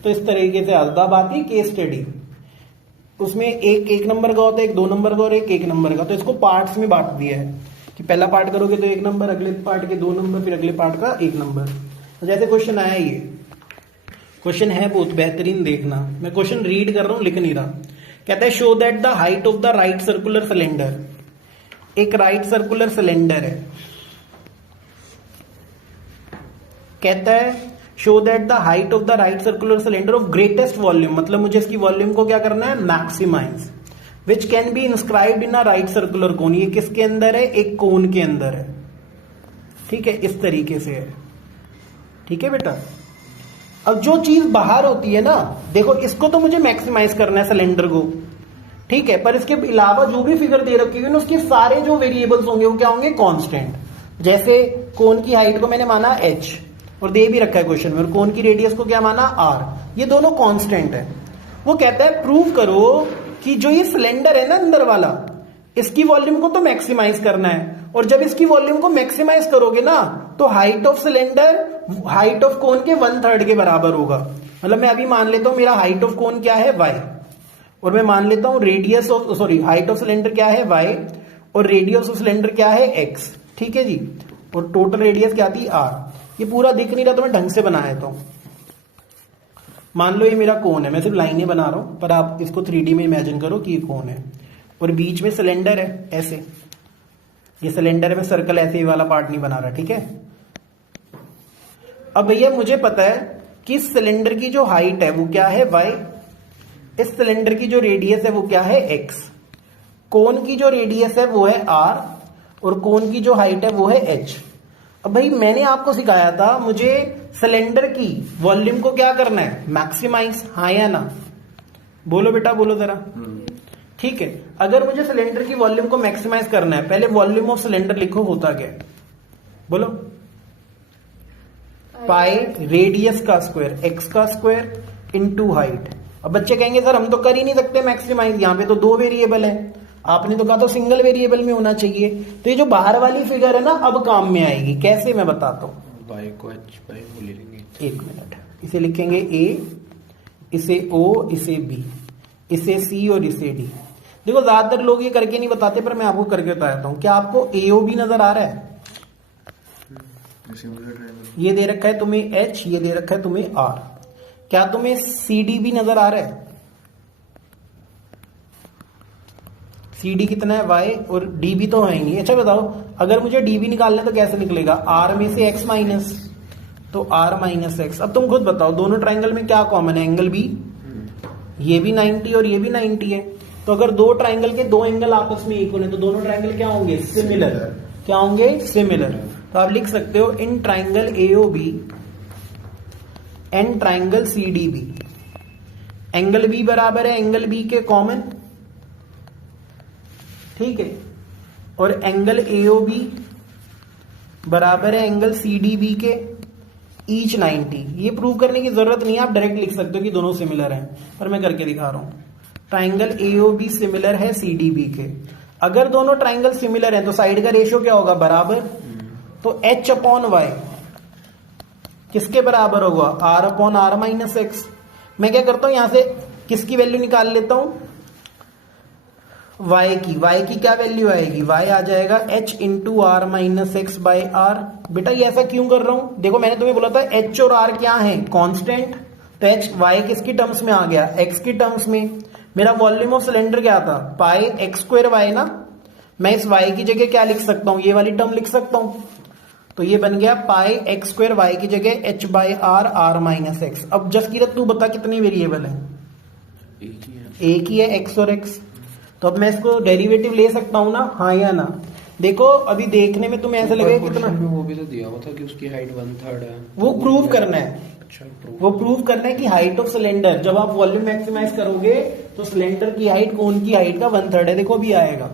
तो इस तरीके से आता। अब आती केस स्टडी, उसमें एक नंबर का होता है, एक 2 नंबर का और एक नंबर का। तो इसको पार्ट्स में बांट दिया है कि पहला पार्ट करोगे तो 1 नंबर, अगले पार्ट के 2 नंबर, फिर अगले पार्ट का 1 नंबर। तो जैसे क्वेश्चन आया, ये क्वेश्चन है बहुत बेहतरीन, देखना। मैं क्वेश्चन रीड कर रहा हूं, लिख नहीं रहा। कहता है show that the height of the right circular cylinder, एक राइट सर्कुलर सिलेंडर है। कहता है show that the height of the right circular cylinder of greatest volume, मतलब मुझे इसकी वॉल्यूम को क्या करना है, maximize, which can be inscribed in a right circular cone. ये किसके अंदर है, एक कोन के अंदर है। ठीक है, इस तरीके से है। ठीक है बेटा, अब जो चीज बाहर होती है ना, देखो इसको तो मुझे मैक्सिमाइज करना है सिलेंडर को, ठीक है, पर इसके अलावा जो भी फिगर दे रखी है ना, उसके सारे जो वेरिएबल्स होंगे वो क्या होंगे, कांस्टेंट। जैसे कोन की हाइट को मैंने माना h, और दे भी रखा है क्वेश्चन में, और कोन की रेडियस को क्या माना r, ये दोनों कांस्टेंट है। वो कहता है प्रूव करो कि जो ये सिलेंडर है ना अंदर वाला, इसकी वॉल्यूम को तो मैक्सिमाइज करना है, और जब इसकी वॉल्यूम को मैक्सिमाइज करोगे ना तो height of cylinder height of cone के 1/3 के बराबर होगा। मतलब मैं अभी मान लेता हूं मेरा हाइट ऑफ कोन क्या है, y, और मैं मान लेता हूं radius of height of cylinder क्या है, y, और रेडियस ऑफ सिलेंडर क्या है, x। ठीक है जी, और टोटल रेडियस क्या थी, r। ये पूरा दिख नहीं रहा तो मैं ढंग से बना देता हूं। मान लो ये मेरा कोन है, मैं सिर्फ लाइनें बना रहा हूं, पर आप इसको 3D में इमेजिन करो कि ये कोन है, और बीच में सिलेंडर है ऐसे, ये सिलेंडर में सर्कल ऐसे वाला पार्ट नहीं बना रहा, ठीक है। अब भैया मुझे पता है कि इस सिलेंडर की जो हाइट है वो क्या है, y, इस सिलेंडर की जो रेडियस है वो क्या है, x, कोन की जो रेडियस है वो है r, और कोन की जो हाइट है वो है h। अब भाई मैंने आपको सिखाया था मुझे सिलेंडर की वॉल्यूम को क्या करना है, मैक्सिमाइज, हाँ या ना, बोलो बेटा बोलो जरा। ठीक है, अगर मुझे सिलेंडर की वॉल्यूम को मैक्सिमाइज करना है, पहले वॉल्यूम ऑफ सिलेंडर लिखो, होता क्या है, बोलो, पाई रेडियस का स्क्वायर, एक्स का स्क्वायर इनटू हाइट। अब बच्चे कहेंगे सर हम तो कर ही नहीं सकते मैक्सिमाइज, यहाँ पे तो 2 वेरिएबल है, आपने तो कहा तो सिंगल वेरिएबल में होना चाहिए। तो ये जो बाहर वाली फिगर है ना अब काम में आएगी, कैसे मैं बताता हूं। y को h बाई वो ले लेंगे, 1 मिनट, इसे लिखेंगे a, इसे o, इसे b। इसे सी और इसे डी। देखो ज्यादातर लोग ये करके नहीं बताते, पर मैं आपको करके बताता हूं। क्या आपको एओबी नजर आ रहा है? ये दे रखा है तुम्हें एच, ये दे रखा है तुम्हें आर। क्या तुम्हें सीडी भी नजर आ रहा है? सीडी कितना है वाई, और डी भी तो है ही नहीं। अच्छा बताओ, अगर मुझे डी भी निकालना है तो कैसे निकलेगा? आर में से एक्स माइनस, तो आर माइनस एक्स। अब तुम खुद बताओ दोनों ट्राइंगल में क्या कॉमन है? एंगल बी, ये भी 90 और ये भी 90 है। तो अगर दो ट्राइंगल के दो एंगल आपस में इक्वल है तो दोनों ट्राइंगल क्या होंगे? सिमिलर। क्या होंगे? सिमिलर। तो आप लिख सकते हो in triangle AOB and triangle CDB, angle B बराबर है एंगल बी के कॉमन, ठीक है, और एंगल एओबी बराबर है एंगल सीडीबी के ईच 90। ये प्रूव करने की जरूरत नहीं है, आप डायरेक्ट लिख सकते हो कि दोनों सिमिलर हैं, पर मैं करके दिखा रहा हूं। ट्राइंगल एओबी सिमिलर है सीडीबी के। अगर दोनों ट्राइंगल सिमिलर हैं तो साइड का रेशियो क्या होगा? बराबर। तो एच अपॉन वाई किसके बराबर होगा? R upon R minus X. मैं क्या करता हूं, यहां से किसकी वैल्यू निकाल लेता हूं? y की। y की क्या वैल्यू आएगी? y आ जाएगा h into R minus X by R. बेटा ये ऐसा क्यों कर रहा हूं? देखो मैंने तुम्हें बोला था h और r क्या है? कांस्टेंट। तो h y किसकी टर्म्स में आ गया? x की टर्म्स में। मेरा वॉल्यूम ऑफ सिलेंडर क्या था? पाई एक्स स्क्वायर वाई ना। मैं इस y की जगह क्या लिख सकता हूं? ये वाली टर्म लिख सकता हूं। तो ये बन गया पाई एक्स स्क्वायर वाई की जगह h by R, R minus X. अब जसकीरत तू बता कितने वेरिएबल है? एक ही है, x और x। तो अब मैं इसको डेरिवेटिव ले सकता हूं ना? हाँ या ना? देखो अभी देखने में तुम्हें ऐसा लगेगा कितना, वो भी तो दिया हुआ था कि उसकी हाइट 1/3 है। वो प्रूव करना है। अच्छा, वो प्रूव करना है कि हाइट ऑफ सिलेंडर, जब आप वॉल्यूम मैक्सिमाइज करोगे तो सिलेंडर की हाइट कोन की हाइट का 1/3 है। देखो अभी आएगा,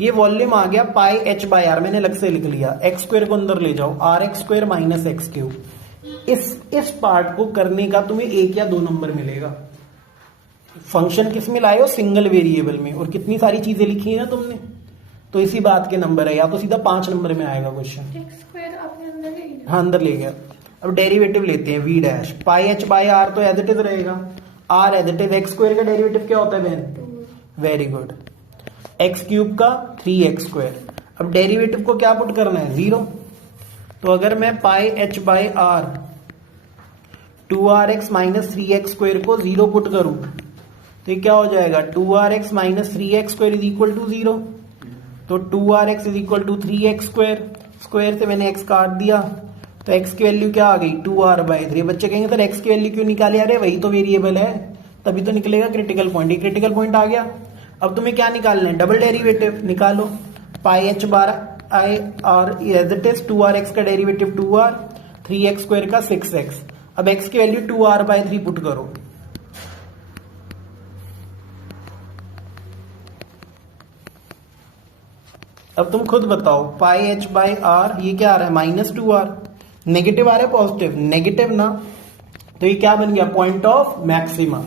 ये वॉल्यूम आ गया पाई एच बाई आर, मैंने अलग से लिख लिया। एक्स स्क्वायर को अंदर ले जाओ, R X square minus X cube. इस पार्ट को करने का तुम्हें 1 या 2 नंबर मिलेगा। फंक्शन किस में लाए हो? सिंगल वेरिएबल में। और कितनी सारी चीजें लिखी है ना तुमने, तो इसी बात के नंबर है, या तो सीधा 5 नंबर में आएगा क्वेश्चन। एक्स स्क्वायर आपने अंदर ले लिया। हाँ अंदर ले गया। अब डेरिवेटिव लेते हैं V dash. Pi H by R तो एज इट इज रहेगा, R as it is. X square का डेरिवेटिव क्या होता है बहन? Very good. एक्स क्यूब का 3x स्क्वायर। अब डेरिवेटिव को क्या पुट करना है? 0। तो अगर मैं pi H by r 2rx minus 3x square को 0 पुट करूं तो ये क्या हो जाएगा? 2rx minus 3x square is equal to 0। तो 2rx is equal to 3x square. Square से मैंने x काट दिया, तो x की वैल्यू क्या आ गई? 2r by 3। बच्चे कहेंगे सर x की वैल्यू क्यों निकाली? अरे वही तो वेरिएबल है, तभी तो निकलेगा क्रिटिकल पॉइंट। ये क्रिटिकल पॉइंट आ गया। अब तुम्हें क्या निकालना है? डबल डेरिवेटिव निकालो। Pi h bar i r as it is, 2rx का डेरिवेटिव 2r, 3x स्क्वायर का 6x। अब x की वैल्यू 2r बाई 3 पुट करो। अब तुम खुद बताओ, पाई एच बाई आर ये क्या आ रहा है? Minus 2r। नेगेटिव आ रहा है पॉजिटिव? नेगेटिव ना। तो ये क्या बन गया? Point of maxima.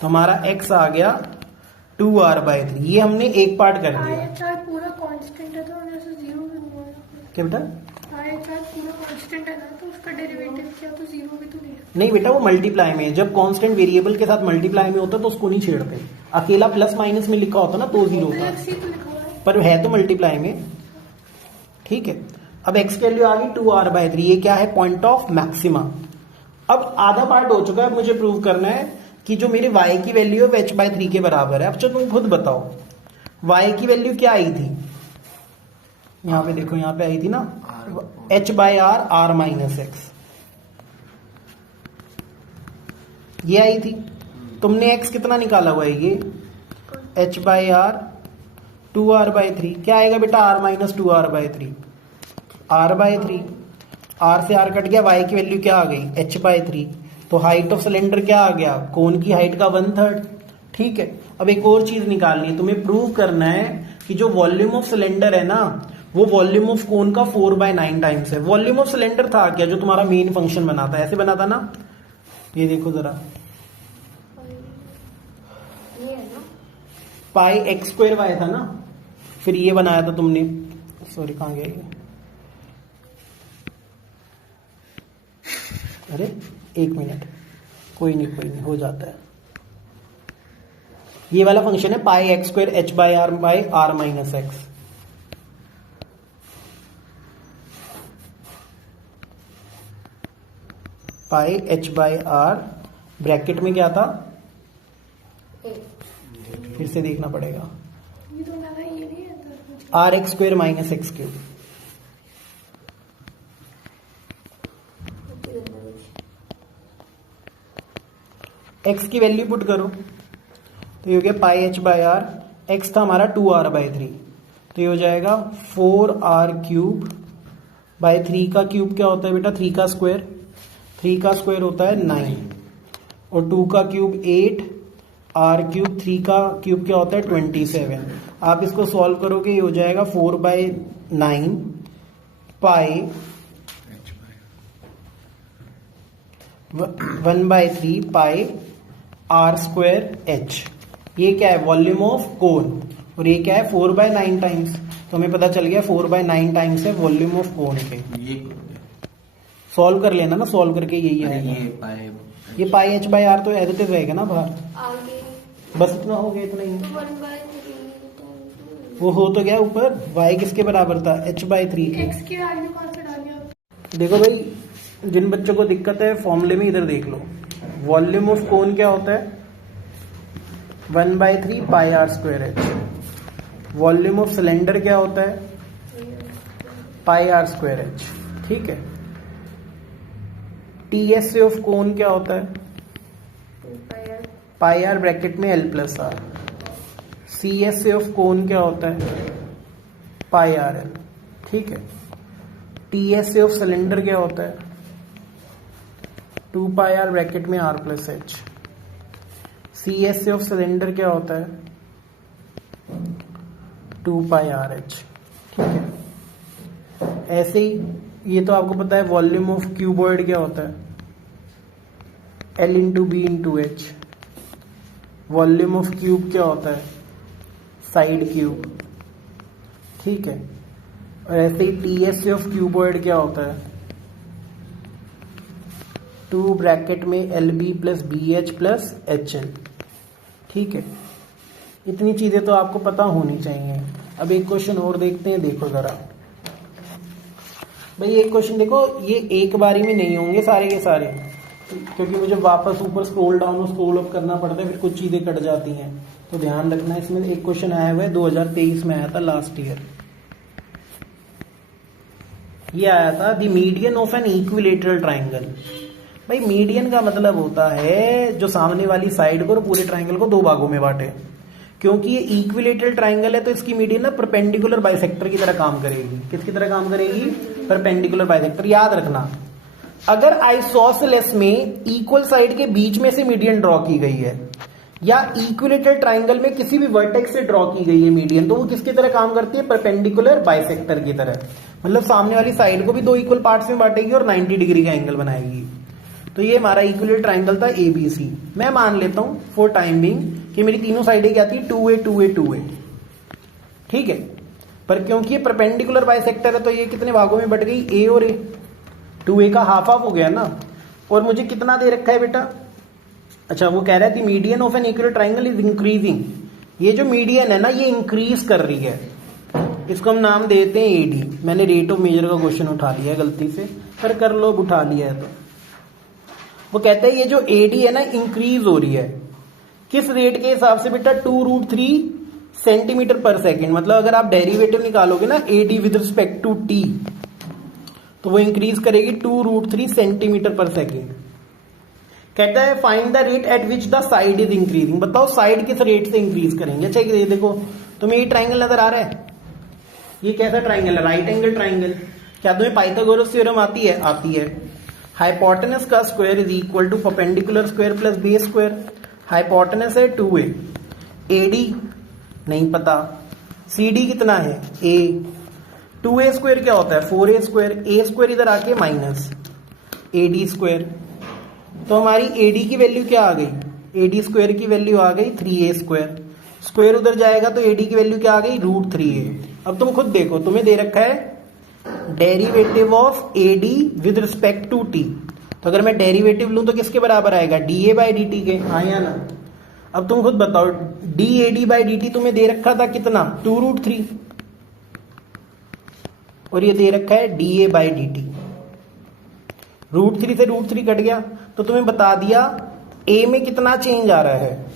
तो हमारा x आ गया 2r बाई 3। ये हमने एक पार्ट कर दिया। IHR पूरा कांस्टेंट है तो जैसे 0 भी हुआ है। क्या बेटा? IHR पूरा कांस्टेंट है ना, तो उसका डेरिवेटिव किया तो 0 भी तो नहीं है। नहीं बेटा, वो मल्टीप्लाई में है। जब कांस्टेंट वेरिएबल के साथ मल्टीप्लाई में होता तो उसको नहीं छेड़ते। अकेला प्लस माइनस में लिखा होता ना तो 0 होता, अलग से तो लिखा हुआ है। पर है तो मल्टीप्लाई में। ठीक है। अब x की वैल्यू आ गई 2r बाई 3। ये क्या है? Point of maxima. अब आधा पार्ट हो चुका है। अब मुझे प्रूव करना है कि जो मेरी y की वैल्यू है h बाई 3 के बराबर है। अब चलो तुम खुद बताओ, y की वैल्यू क्या आई थी? यहां पे देखो, यहां पे आई थी ना h by R, R minus X, ये आई थी। तुमने x कितना निकाला हुआ है? ये h by are 2r by 3। क्या आएगा बेटा? r minus 2r by 3, r by 3। r से r कट गया, y की वैल्यू क्या आ गई? h by 3। तो हाइट ऑफ सिलेंडर क्या आ गया? कोन की हाइट का 1/3। ठीक है। अब एक और चीज निकालनी है, तुम्हें प्रूव करना है कि जो वॉल्यूम ऑफ सिलेंडर है ना, वो वॉल्यूम ऑफ कोन का 4/9 टाइम्स है। वॉल्यूम ऑफ सिलेंडर था क्या? जो तुम्हारा मेन फंक्शन बना था, ऐसे बना था ना। ये देखो जरा, ये है ना पाई एक्स स्क्वायर वाई था ना, फिर ये बनाया था तुमने। सॉरी, कहां गया ये? अरे 1 मिनट, कोई नहीं हो जाता है। ये वाला फंक्शन है pi x square h by r minus x. Pi H by r bracket में क्या था, फिर से देखना पड़ेगा, ये तो लगा ये नहीं आता मुझे। R X square minus X cube. X की वैल्यू पुट करो तो ये हो गया pi H by R, X था हमारा 2r/3, तो ये हो जाएगा 4r क्यूब बाई 3 का क्यूब क्या होता है बेटा 3 का स्क्वायर, 3 का स्क्वायर होता है 9 और 2 का क्यूब 8, r क्यूब 3 का क्यूब क्या होता है 27। आप इसको सॉल्व करोगे ये हो जाएगा 4/9 पाई 1/3 पाई आर स्क्वायर एच। ये क्या है वॉल्यूम ऑफ कोन और ये क्या है 4/9 टाइम्स, तो हमें पता चल गया 4/9 टाइम्स है वॉल्यूम ऑफ कोन के। ये सॉल्व कर लेना ना, सॉल्व करके यही अरे आएगा। ये पाई एच बाई आर तो एडिटिव रहेगा ना बाहर, आगे बस इतना हो गया, इतना ही। तो 1/3 वो हो तो गया ऊपर, y किसके बराबर था h/3 के। एक्स की वैल्यू कौन सा डाली आप? देखो भाई जिन बच्चों को दिक्कत है फॉर्मूले में इधर देख लो, वॉल्यूम ऑफ कोन क्या होता है 1/3 pi r square h, volume of cylinder क्या होता है पाई आर स्क्वायर एच, ठीक है। टीएस से ऑफ कोन क्या होता है पाई आर ब्रैकेट में L plus R, C S से ऑफ कोन क्या होता है पाई आर एल, ठीक है। टी एस से ऑफ सिलेंडर क्या होता है 2 पाई आर ब्रैकेट में R plus H, C S से ऑफ सिलेंडर क्या होता है 2 पाई आर एच, ठीक है। ऐसे ही ये तो आपको पता है वॉल्यूम ऑफ क्यूबॉइड क्या होता है L into B into H, volume of cube क्या होता है साइड क्यूब, ठीक है। और ऐसे ही टी एस से ऑफ क्यूबॉइड क्या होता है 2 ब्रैकेट में L B plus B H plus H L, ठीक है। इतनी चीजें तो आपको पता होनी चाहिए। अब एक क्वेश्चन और देखते हैं, देखो जरा भाई एक क्वेश्चन देखो, ये एक बारी में नहीं होंगे सारे के सारे, क्योंकि मुझे वापस ऊपर स्क्रॉल डाउन और स्क्रॉल अप करना पड़ता है, फिर कुछ चीजें कट जाती हैं, तो ध्यान रखना। इसमें एक क्वेश्चन आया हुआ है 2023 में आया था लास्ट ईयर, ये आया था the median of an equilateral triangle. भाई मीडियन का मतलब होता है जो सामने वाली साइड को और पूरे ट्राइंगल को 2 भागों में बांटे। क्योंकि ये इक्विलेटरल ट्राइंगल है तो इसकी मीडियन ना परपेंडिकुलर बाइसेक्टर की तरह काम करेगी। किसकी तरह काम करेगी? Perpendicular bisector. याद रखना, अगर आइसोसेलेस में इक्वल साइड के बीच में से मीडियन ड्रॉ की गई है या इक्विलेटरल ट्राइंगल में किसी भी वर्टेक्स से ड्रॉ की गई है मीडियन, तो वो किसकी तरह काम करती है? परपेंडिकुलर बाइसेक्टर की तरह। मतलब सामने वाली साइड को भी 2 इक्वल पार्ट्स में बांटेगी और 90 डिग्री का एंगल बनाएगी। तो ये हमारा इक्विलेटरल ट्राइंगल था ABC। मैं मान लेता हूं फॉर टाइम बिंग कि मेरी तीनों साइडें क्या थी 2A 2A 2A, ठीक है। पर क्योंकि ये परपेंडिकुलर बाइसेक्टर है तो ये कितने भागों में बट गई? A और A। 2A का हाफ हाफ हो गया ना। और मुझे कितना दे रखा है बेटा? अच्छा, वो कह रहा है कि median of an equilateral triangle is increasing. ये जो मीडियन है ना ये इंक्रीज कर रही है, इसको हम नाम देते हैं AD। मैंने रेट ऑफ मेजर का क्वेश्चन उठा लिया है गलती से, पर कर लो, उठा लिया है तो। वो कहते हैं ये जो AD है ना इंक्रीज हो रही है, किस रेट के हिसाब से बेटा? 2√3 सेंटीमीटर पर सेकेंड। मतलब अगर आप डेरिवेटिव निकालोगे ना AD with respect to T, तो वो इंक्रीज करेगी 2√3 सेंटीमीटर पर सेकेंड। कहता है find the rate at which the side is increasing. बताओ साइड किस रेट से इंक्रीज करेंगे? अच्छा ये देखो, तुम्हें ये ट्राइंगल नजर आ रहा है, ये कैसा ट्राइंगल है? Right angle triangle. क्या तुम्हें पाइथागोरस थ्योरम आती है? आती है। हाइपोटेनस का square is equal to perpendicular square plus base square. Hypotenuse है 2A, AD नहीं पता, CD कितना है? A। 2A स्क्वायर क्या होता है? 4A square. A स्क्वायर इधर आके माइनस AD स्क्वायर। तो हमारी AD की वैल्यू क्या आ गई? AD स्क्वायर की वैल्यू आ गई 3A स्क्वायर। स्क्वायर उधर जाएगा तो AD की वैल्यू क्या आ गई? √3A। अब तुम खुद देखो, तुम्हें दे रखा है derivative of AD with respect to T। तो अगर मैं डेरिवेटिव लूं तो किसके बराबर आएगा? dA बाई dt के। हाँ या ना? अब तुम खुद बताओ, dAd/dt तुम्हें दे रखा था कितना, 2√3, और ये दे रखा है dA/dt। √3 से √3 कट गया, तो तुम्हें बता दिया a में कितना चेंज आ रहा है,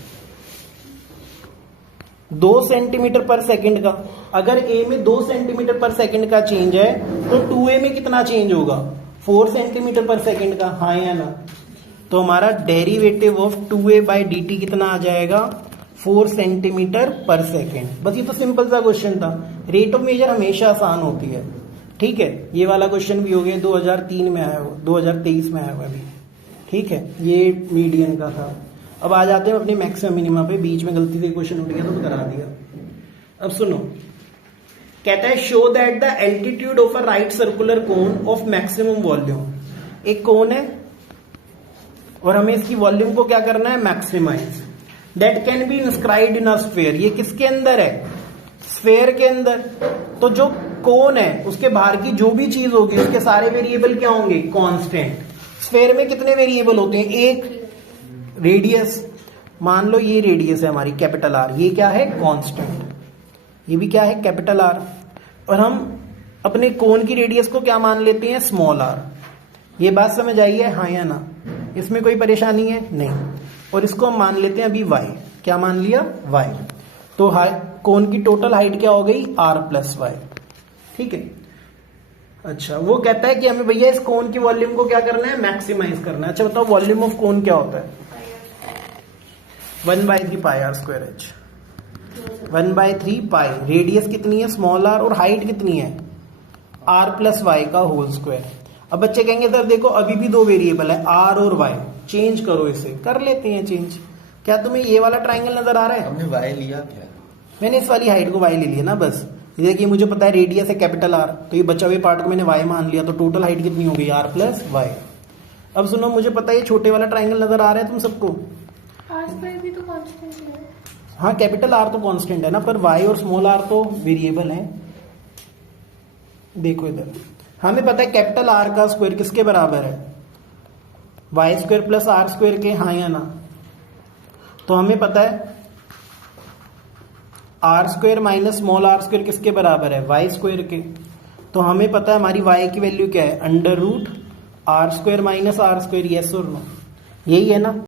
2 सेंटीमीटर पर सेकंड का। अगर a में 2 सेंटीमीटर पर सेकंड का चेंज है तो 2a में कितना चेंज होगा, 4 सेंटीमीटर पर सेकंड का, हाँ या ना। तो हमारा डेरिवेटिव ऑफ 2a/dt कितना आ जाएगा, 4 सेंटीमीटर पर सेकंड। बस ये तो सिंपल सा क्वेश्चन था। रेट ऑफ मेजर हमेशा आसान होती है, ठीक है। ये वाला क्वेश्चन भी हो गया, 2003 में आया हुआ, 2023 में आया हुआ अभी, ठीक है। ये मीडियन का था। अब आ जाते हैं अपने मैक्सिमम मिनिमम पे। बीच में गलती से क्वेश्चन उठ गया तो करा दिया। अब सुनो, कहता है show that the altitude of a right circular cone of maximum volume. एक कोन है और हमें इसकी वॉल्यूम को क्या करना है, maximize. That can be inscribed in a sphere. ये किसके अंदर है, स्फीयर के अंदर। तो जो कोन है उसके बाहर की जो भी चीज होगी उसके सारे वेरिएबल क्या होंगे, कांस्टेंट। स्फीयर में कितने वेरिएबल होते हैं, एक रेडियस। मान लो ये रेडियस है हमारी कैपिटल आर, ये क्या है, कांस्टेंट। ये भी क्या है, कैपिटल आर। और हम अपने कोन की रेडियस को क्या मान लेते हैं, स्मॉल आर। ये बात समझ आई है, हाँ या ना। इसमें कोई परेशानी है नहीं। और इसको हम मान लेते हैं अभी y। क्या मान लिया, y। तो कोन की टोटल हाइट क्या हो गई, r+y, ठीक है। अच्छा, वो कहता है कि हमें भैया इस कोन की वॉल्यूम को क्या करना है, मैक्सिमाइज करना है। अच्छा बताओ, वॉल्यूम ऑफ कोन क्या होता है, 1/3 πr²h। 1/3 पाई। रेडियस कितनी है, स्मॉल आर, और हाइट कितनी है, r+y का होल स्क्वायर। अब बच्चे कहेंगे सर देखो अभी भी दो वेरिएबल है, r और y, चेंज करो इसे। कर लेते हैं चेंज। क्या तुम्हें ये वाला ट्राइंगल नजर आ रहा है, हमने y लिया क्या, मैंने इस वाली हाइट को y ले लिया ना बस। देखिए मुझे पता है रेडियस है कैपिटल R, तो ये बचा हुए पार्ट को मैंने y मान लिया, तो टोटल हाइट कितनी हो गई, r+y। अब सुनो, मुझे पता है ये छोटे वाला ट्राइंगल नजर आ रहा है तुम सबको, r² भी तो कांस्टेंट है। हाँ कैपिटल R तो कांस्टेंट है ना, पर y और स्मॉल r तो वेरिएबल है। देखो इधर, हमें पता है कैपिटल R का स्क्वायर किसके बराबर है, y² + r² के, हाँ या ना। तो हमें पता है r² - स्मॉल r² किसके बराबर है, y² के। तो हमें पता है हमारी y की वैल्यू क्या है, √r² - r²। यस और नो, यही है ना।